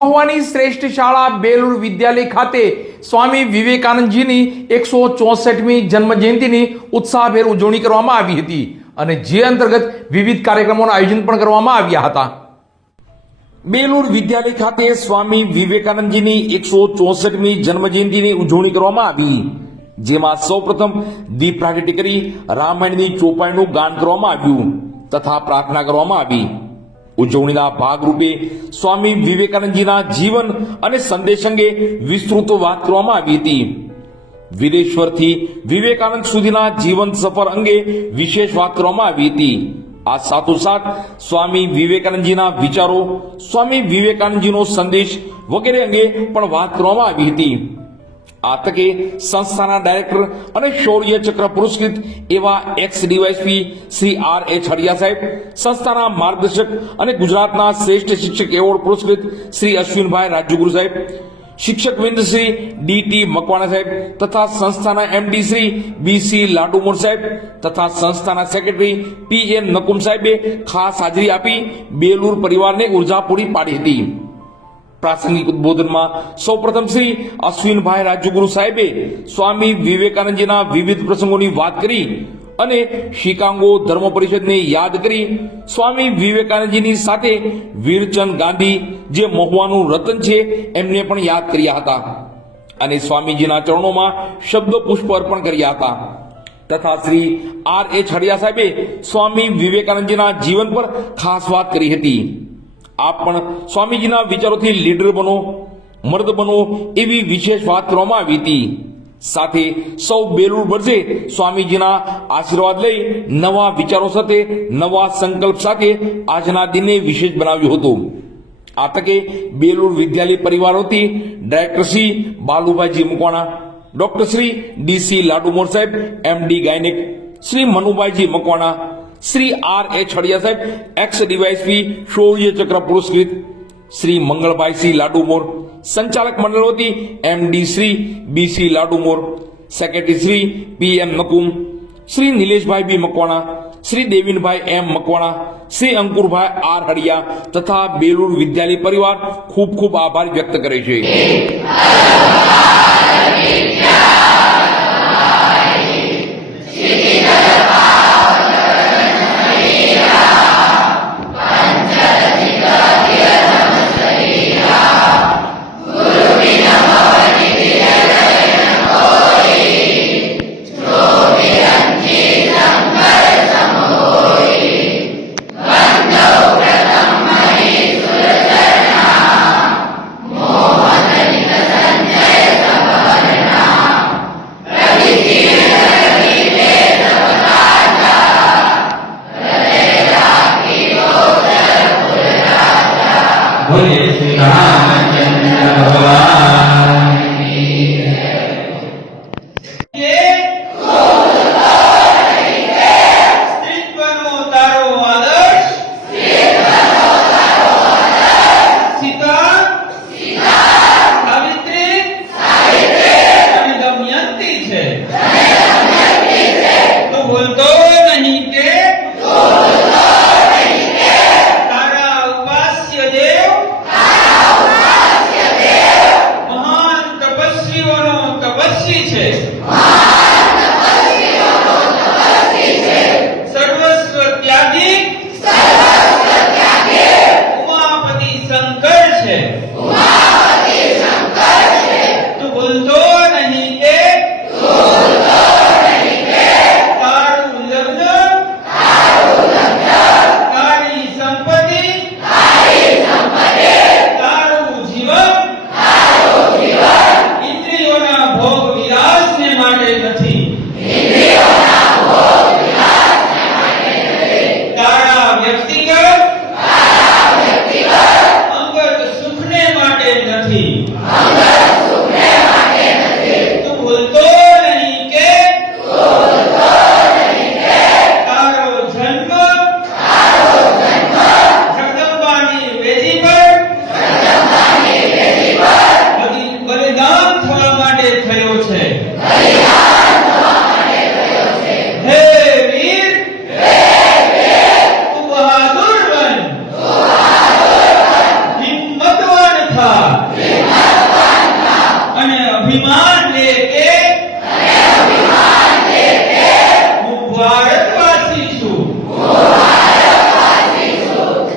મહુવાની શ્રેષ્ઠ શાળા બેલુર વિદ્યાલય ખાતે સ્વામી વિવેકાનંદજીની 164મી જન્મજયંતિની ઉત્સાહભેર ઉજવણી કરવામાં આવી હતી અને જે અંતર્ગત વિવિધ કાર્યક્રમોનું આયોજન પણ કરવામાં આવ્યા હતા। બેલુર વિદ્યાલય ખાતે સ્વામી વિવેકાનંદજીની 164મી જન્મજયંતિની ઉજવણી કરવામાં આવી, જેમાં સૌપ્રથમ દીપ પ્રાગટ્ય કરી રામાયણની ચોપાઈનું ગાન કરવામાં આવ્યું તથા પ્રાર્થના કરવામાં આવી। ઉજવણીના ભાગરૂપે સ્વામી વિવેકાનંદજીના જીવન અને સંદેશ અંગે વિસ્તૃત વાત કરવામાં આવી હતી। વિદેશ્વરથી વિવેકાનંદ સુધીના જીવન સફર અંગે વિશેષ વાત કરવામાં આવી હતી। આ સાથોસાથ સ્વામી વિવેકાનંદજીના વિચારો, સ્વામી વિવેકાનંદજીનો સંદેશ વગેરે અંગે પણ વાત કરવામાં આવી હતી। આ તકે સંસ્થાના ડાયરેક્ટર અને શૌર્ય ચક્ર પુરસ્કૃત એવા x DYSP Shri R.H. Hadiya સાહેબ, સંસ્થાના માર્ગદર્શક અને ગુજરાતના શ્રેષ્ઠ શિક્ષક એવોર્ડ પુરસ્કૃત શ્રી અશ્વિનભાઈ રાજ્યગુરુ સાહેબ, શિક્ષકવૃંદ શ્રી D.T. મકવાણા સાહેબ તથા સંસ્થાના MD શ્રી B.C. લાડુમોર સાહેબ તથા સંસ્થાના સેક્રેટરી P.N. નકુમ સાહેબે ખાસ હાજરી આપી બેલુર પરિવારને ઉર્જા પૂરી પાડી હતી। પ્રાસંગિક ઉદ્બોધનમાં સૌપ્રથમ શ્રી અશ્વિનભાઈ રાજ્યગુરુ સાહેબે સ્વામી વિવેકાનંદજીના વિવિધ પ્રસંગોની વાત કરી અને શિકાગો ધર્મ પરિષદને યાદ કરી સ્વામી વિવેકાનંદજીની સાથે વીરચંદ ગાંધી, જે મહુવાનું રતન છે, એમને પણ યાદ કર્યા હતા અને સ્વામીજીના ચરણોમાં શબ્દ પુષ્પ અર્પણ કર્યા હતા તથા શ્રી R.H. હડિયા સાહેબે સ્વામી વિવેકાનંદજીના જીવન પર ખાસ વાત કરી હતી। આપ પણ સ્વામીજીના વિચારોથી લીડર બનો, મર્દ બનો એવી વિશેષ વાત કરવામાં આવી હતી। સાથે સૌ બેલુર બરસે સ્વામીજીના આશીર્વાદ લઈ નવા વિચારો સાથે, નવા સંકલ્પ સાથે આજના દિનને વિશેષ બનાવ્યું હતું। આ તકે બેલુર વિદ્યાલય પરિવારોથી director Shri Balubhaiji Makwana, doctor Shri D.C. Ladumor સાહેબ MD gynaec, Shri Manubhaiji Makwana, Shri R.H. Hadiya સાહેબ એક્સ ડીવાયએસપી શૌર્ય ચક્ર પુરસ્કૃત, શ્રી મંગળભાઈસિંહ લાડુમોર, સંચાલક મંડળ વતી MD Shri B.C. Ladumor, secretary Shri P.M. Nakum, Shri Nileshbhai B Makwana, Shri Devinbhai M. Makwana, Shri Ankurbhai R. Hadiya તથા બેલુર વિદ્યાલય પરિવાર ખૂબ ખૂબ આભાર વ્યક્ત કરે છે। बोले श्री रामचंद्र भगवान की जय। स्त्रीत्वનો તારો આદર્શ, સીતા, સાવિત્રી અને દમયંતી છે। તું ભૂલતો નહીં કે તારા ઉપાસ્ય દેવ મહાન તપસ્વીઓનો તપસ્વી છે। સર્વસ્વ ત્યાગી ઉમાપતિ શંકર છે। તું ભૂલતો નહીં કે તારું લગ્ન, તારી સંપત્તિ, તારું જીવન ઇન્દ્રિયોના ભોગ વિલાસને માટે નથી, તારા વ્યક્તિગત અંગત સુખને માટે થા અને અભિમાન લે કે હું ભારતવાસી છું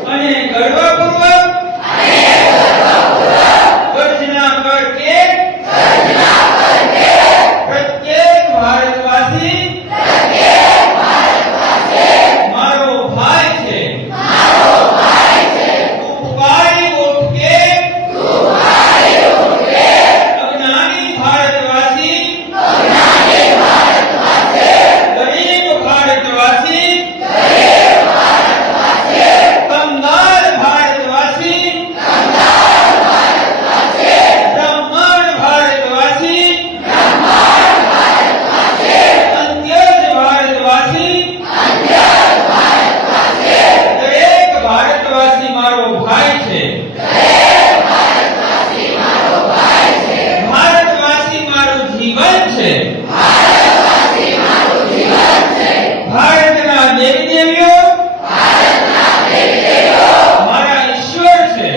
અને ગર્વપૂર્વક ગર્જના કર કે પ્રત્યેક ભારતવાસી મારો ભાઈ છે તું પુકારી ઉઠ કે અજ્ઞાની ભારતવાસી ગરીબ ભારતવાસી કંગાલ ભારતવાસી બ્રાહ્મણ ભારતવાસી અંત્યજ ભારતવાસી દરેક ભારતવાસી મારો ભાઈ છે ભારતવાસી મારું જીવન છે ભારતના દેવી દેવીઓ મારા ઈશ્વર છે